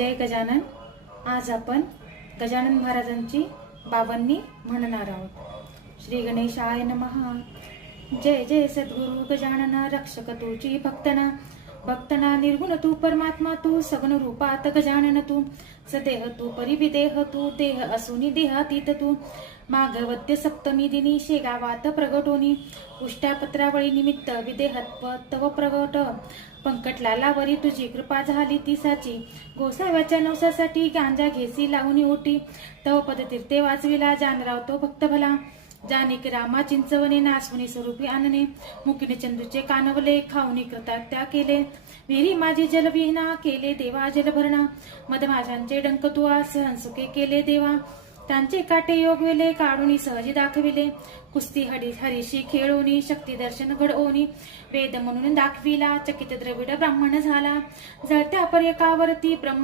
जय गजानन. आज आपण गजानन महाराजांची 52 म्हणणार आहोत. श्री गणेशाय नमः. जय जय सद्गुरु गजानन रक्षक तुझी भक्तना. भक्तना निर्गुण तू परमात्मा तू सगुण रूपात गजानन तू. सदेह तू परिविदेह तू देह असुनी देहातीत तू. माघवद्य सप्तमी दिनी शेगावात प्रगटोनी. पुष्ट्या पत्रावळी निमित्त विदेहत्व तव प्रगट. पंकटलालावरी तुझी कृपा झाली ती साची. गोसाव्याच्या नवसासाठी गांजा घेसी लावणी ओटी. तव पदतीर्थे वाचविला जानराव तो भक्त भला. जानिक रामा चिंचवणे नासवणी स्वरूपी आणणे. मुकीने चंदूचे कानवले खाऊनी कृतात्या केले. विहिरी माझी जलविहीना केले देवा जलभरणा. मधमाशांचे डंक तुआ सहनसुखे केले देवा. त्यांचे काटे योगविले काढून सहजी दाखविले. कुस्ती हरीशी खेळोनी शक्ती दर्शन घडवोनी. वेद म्हणून दाखविला चकित द्रविड ब्राह्मण झाला. जळत्या पर्यकावरती ब्रह्म